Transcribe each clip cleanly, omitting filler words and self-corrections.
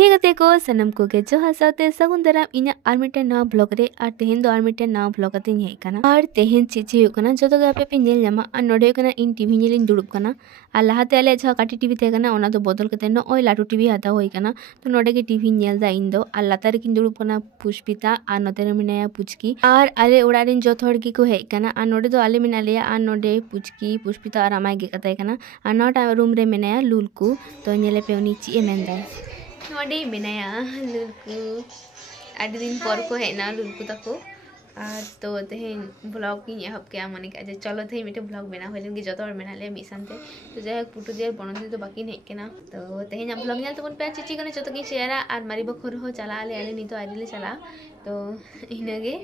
हे गते को सनम को के जोहार साथे सगुन दाराम इना आर मिटे नवा ब्लॉग रे आर तेहेन दो आर मिटे नवा ब्लॉग अते हेज कना आर तेहेन चीज हुई कना जतो गे आपे पे नेल ᱧᱟᱢᱟ आर नोडे कना इन टीवी नेलिन दुड़ुब कना आर लाहाते आले जहा काटी टीवी थे कना ओना दो बदल कते न ओय लाटू टीवी हाता होई कना तो नोडे के टीवी नेल दा इन दो आर लातार किन दुड़ुब कना पुष्पिता आर नोते रे मिनाया पुचकी आर आले ओड़ा रिन जतो हड़ की को हेज कना आर नोडे दो आले मिना लिया आर नोडे पुचकी पुष्पिता आर आमाय गे कताय कना आर नोटा रूम रे मिनाया लुलकू तो नेले पे उनी ची ए मेंदा नोडे मिनाया लुलकू आदि दिन पर को है ना लुलकू तको तो तेहेन ब्लॉग की एहब के मने के चलो थे मिटे ब्लॉग बना होलन कि जतो बना ले मिसानते तो जाय पुटु दियर बनते तो बाकी नहीं केना तो तेहेन ब्लॉग नेल तबन पे चिची कने जतो की शेयर आर मारी बखर हो चला ले आले नी तो आदिले चला तो इनगे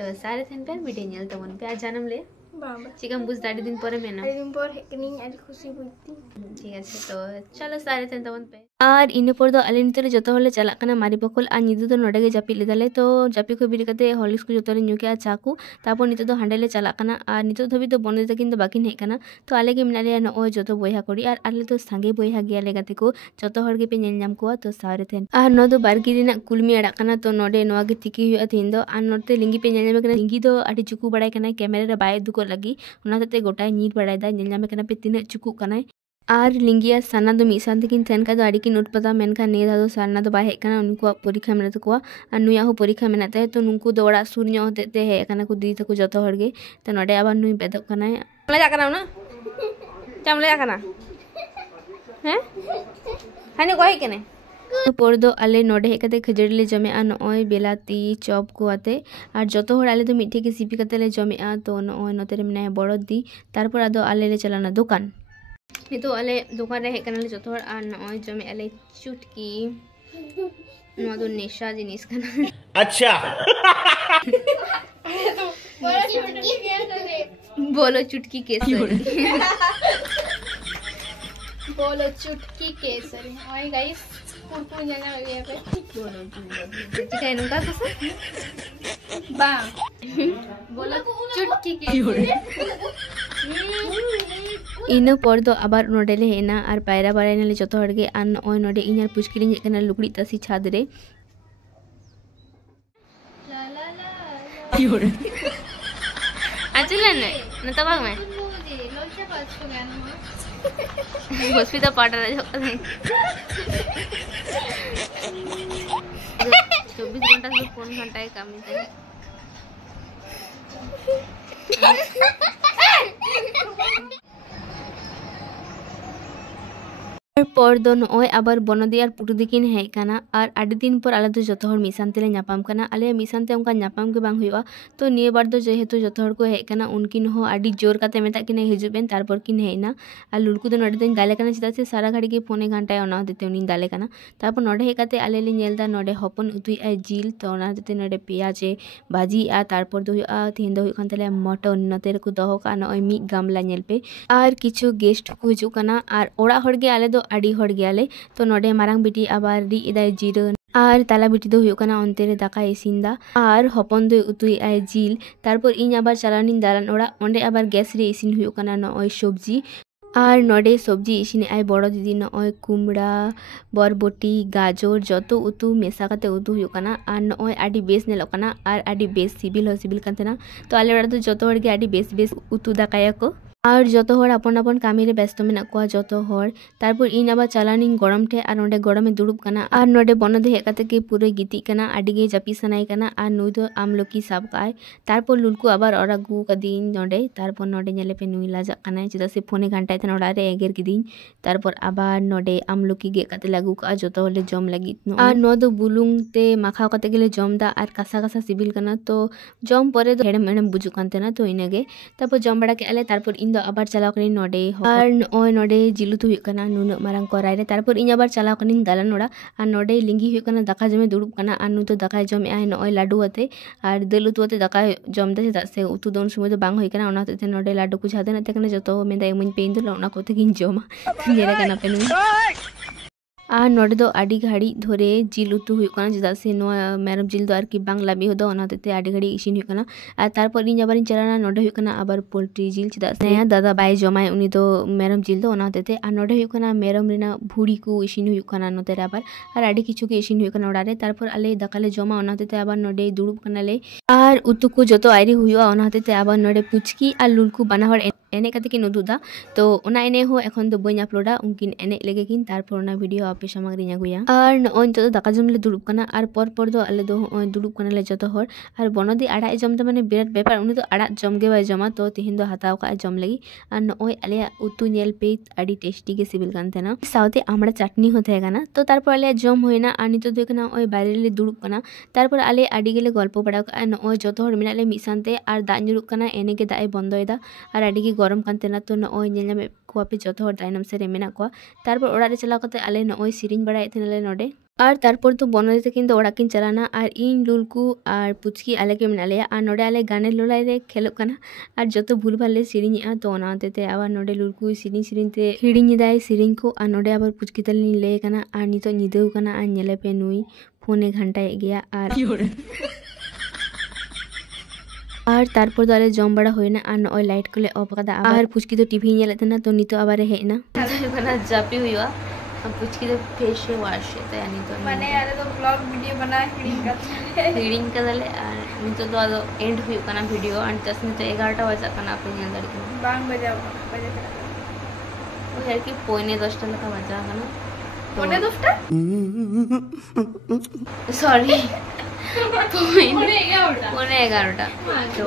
तो सारे थेन पे वीडियो नेल तबन पे आज जानम ले बाबा चिकन बुझ दाड़ी दिन पर मेना दिन पर हेकनी आज खुशी बुझती ठीक है तो चलो सारे थेन तबन पे आर इन पर दो आले नितले जतो होले चला कना मारी बखल आ निदु तो नोडे गे जापि लेदाले तो जापि को बिरि कते हॉलिक्स को जतो ले न्यू के चाकू तापर नितो दो हांडेले चला कना आर नितो धबि तो बने तकिन तो बाकी नहीं कना तो आले गे मिनाले न ओ जतो बोयहा कोडी आर आले तो संगे बोयहा गे आले गाते को जतो हर गे पे नेल नाम को तो सारे थेन आर नो दो बारगी दिना कुलमी अड़ा कना तो नोडे नोआ गे तिकी हुआ थेन दो आर नोते लिंगी पे नेल नाम कना लिंगी दो आडी चुकू बड़ाय कना कैमरा रे बाय दुको लगी उना तते गोटाय नीर बड़ाय दा नेल नाम कना पे तिना चुकू कना आर लिंगिया साना दो मिसान तकिन थेन का दो आड़ी की नोटपता मेनका ने दादो साना दो बाय हेक कना उनको परीक्षा मेना तको आ नुया हो परीक्षा मेना ते तो नुनको दो ओड़ा सुर ᱧᱚ होते ते हे कना को दी तको जतो हड़गे तो नोडे आबार नुई बेदक कना ले जा कना ना चाम ले जा कना हैं हाने कोई कने पर दो आले नोडे हेक कते खजड़ी ले जमे आ नोय बेलाती चॉप को आते आर जतो हड़ आले तो मिठे के सीपी कते ले जमे आ तो नोय नोते रे मेना बड़ो दी तारपर आदो आले ले चलाना दुकान नितो आले दुकान रे हेकना ले जतो हड़ आ नोय जमे आले चुटकी नो दो नेशा जिनिस कना अच्छा बोलो चुटकी केसरी बोलो चुटकी केसरी ओए गाइस पुरपुर जाना लगे यहाँ पे बोलो चुटकी का इनका कैसे बा बोलो चुटकी केसरी इन पर दो आबार नोडेले हेना आर पायरा बारायना ले जतो हड़गे आन ओय नोडे इनार पुचकिरी जे कना लुगड़ी तसी छाद रे ला ला ला आचलन न तबाग में लोचा पास को गाना हॉस्पिटल पार्टनर है 24 घंटा से फोन घंटा काम है पर दो नोय आबार बनदी आर पुटु दिकिन हेज कना आर आडी दिन पर आले तो जतो हड़ मिसान तेले ᱧᱟᱯᱟᱢ कना आले मिसान ते उनका ᱧᱟᱯᱟᱢ के बांग हुआ तो निये बार दो जेहेतु जतो हड़ को हेज कना उनकिन हो आडी जोर काते मेता किने हिजुब बेन तारपर किन हेना आर लुलकू दो नोडे दिन गाले कना चिदा से सारा घड़ी के फोने घंटा ओना देते उनी गाले कना तारपर नोडे हे काते आले ले नेलदा नोडे हपन उतुई आ जिल तो ओना देते नोडे पियाजे भाजी आ तारपर दो आ तीन दो खान तेले मटन नते को दोहो का नोय मी गामला नेल पे आर किछु गेस्ट को हिजु कना आर ओड़ा हड़ गे आले दो आडी हड़ गे आले तो नोडे मारांग बिटी आबार री इदाय जिरन आर ताला बिटी दो हुयो कना ओनते रे दाका इसिनदा आर हपन दो उतुई आय जिल तारपर इन आबार चालानिन दारान ओड़ा ओंडे आबार गैस रे इसिन हुयो कना नोय सब्जी आर नोडे सब्जी इसिन आय बड़ो दीदी नोय कुमड़ा बरबटी गाजर जतो उतु मेसा काते उतु हुयो कना आर नोय आडी बेस नेलो कना आर आडी बेस सिबिल कांतेना तो आले ओड़ा दो जतो हड़ गे आडी बेस उतु दाकाया को आर जतो हड़ अपन अपन कामी रे व्यस्त मेना को जतो हड़ तारपर इन आबा चालानिन गरम ठे आर नोडे गरमे दुड़ुब कना आर नोडे बनदे हेक काते के पूरे गिति कना आडी गे जापि सनाय कना आर नुई दो आमलकी साब काय तारपर लुलकू आबार अरागु कदिन नोडे तारपर नोडे नेले पे नुई लाजा कना चिदा से फोने घंटाय तन ओडा रे एगेर किदिन तारपर आबार नोडे आमलकी गे काते लागु का जतो हले जम लगी आर नो दो बुलुंग ते माखाव काते गेले जम दा आर कासा कासा सिबिल कना तो जम परे दो हेडम हेडम बुजु कांतेना तो इनेगे तारपर जम बड़ा के आले तारपर इन दो आबार चलाव कनी नोडे आर ओय नोडे जिलुतु हुयो कना नुन मारांग कराय रे तारपर इन आबार चलाव कनी दालान ओड़ा आर नोडे लिंगी हुयो कना दाका जमे दुड़ुब कना आर नु तो दाका जमे आय नोय लाडू अते आर देल उतु अते दाका जम दे दा से उतु दोन समय तो बांग होय कना ओना ते नोडे लाडू को छादे ना ते कना जतो मेदा एमन पेइन दो ओना को ते किन जमा नेरे कना पे नु और नोडे दो आड़ी घाड़ी धोरे जिल उतु हुई कना चेदा से नो मेरम जिल दो आरकी बांग लाबी होदो ओना होते आड़ी घाड़ी इसिन हुई कना और तारपर इन आबार चलाना नोडे हुई कना आबार पोल्ट्री जिल चेदा से नया दादा बाय जमाय उनी दो मेरम जिल दो ओना होते और नोडे हुई कना मेरम रेना भुड़ी को इसिन हुई कना नोते रे आबार और आड़ी किछु के इसिन हुई कना ओड़ा रे तारपर आले दाकाले जमा ओना होते आबार नोडे दुड़ुब कना ले और उतु को जतो आइरी हुआ ओना होते आबार नोडे पुचकी और लुलकु बाना हर एने कते किन उदुदा तो ओना एने हो एखन दो बई अपलोडा उनकिन एने लेगे किन तारपर ओना वीडियो आपे सामग्री अगुया और नोन तो दाका जम ले दुड़ुब कना और पर दो आले दो दुड़ुब कना ले जतो हर और बनदी आड़ा जम तो माने बिराट बेपार उनी तो आड़ा जम गे बाय जमा तो तिहिन दो हताव का जम लगी और नोय आले उतु नेल पे आड़ी टेस्टी के सिबिल कान तेना साउते आमड़ा चटनी होते गाना तो तारपर आले जम होइना और नितो दो कना ओय बारे ले दुड़ुब कना तारपर आले आड़ी गेले गल्प बड़ा का नोय जतो हर मिना ले मिसानते और दा जुरुक कना एने के दाए बंदोयदा और आड़ी के गरम कान तेना तो नोय नेलमे कोपे जतो हर दाइनम से रेमेना को तारपर ओड़ा रे चला कते आले नोय सिरिन बड़ा एथेनले नोडे और तारपर तो बनदे तकिन तो ओड़ा किन चलाना और इन लुलकु और पुचकी आले के मिना ले और नोडे आले गाने लोलाय रे खेलो कना और जतो भूल भाले सिरिन आ तो ओना होते आबार नोडे लुलकु सिरिन सिरिन ते हिडिन दाय सिरिन को और नोडे आबार पुचकी तलनी ले कना और नितो निदेउ कना और नेले पे नुई फोने घंटाए गया और तारपर दो आले जम बड़ा होइना और नोय लाइट को ले ऑफ कदा और पुचकी तो टीवी नेले तना तो नितो आबार हेना कना जापी हुआ अब पुचकी तो फेस वॉश है यानी तो माने यार तो ब्लॉग वीडियो बना रीडिंग कदले और नितो तो आदो एंड हुई कना वीडियो और तसने तो 11टा बजा कना पे नेल दड़ के बांग बजाओ बजे ओ हेर की पोने 10टा लका बजा कना पोने 10टा सॉरी पोने 11टा तो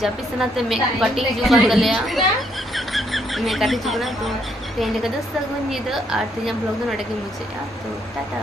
जापी सनाते में कटिंग जो कर गलिया मैं काटी चुकना तो तेने का 10 सेकंड ये तो आरती जम ब्लॉग तो नटके मुझे तो टाटा।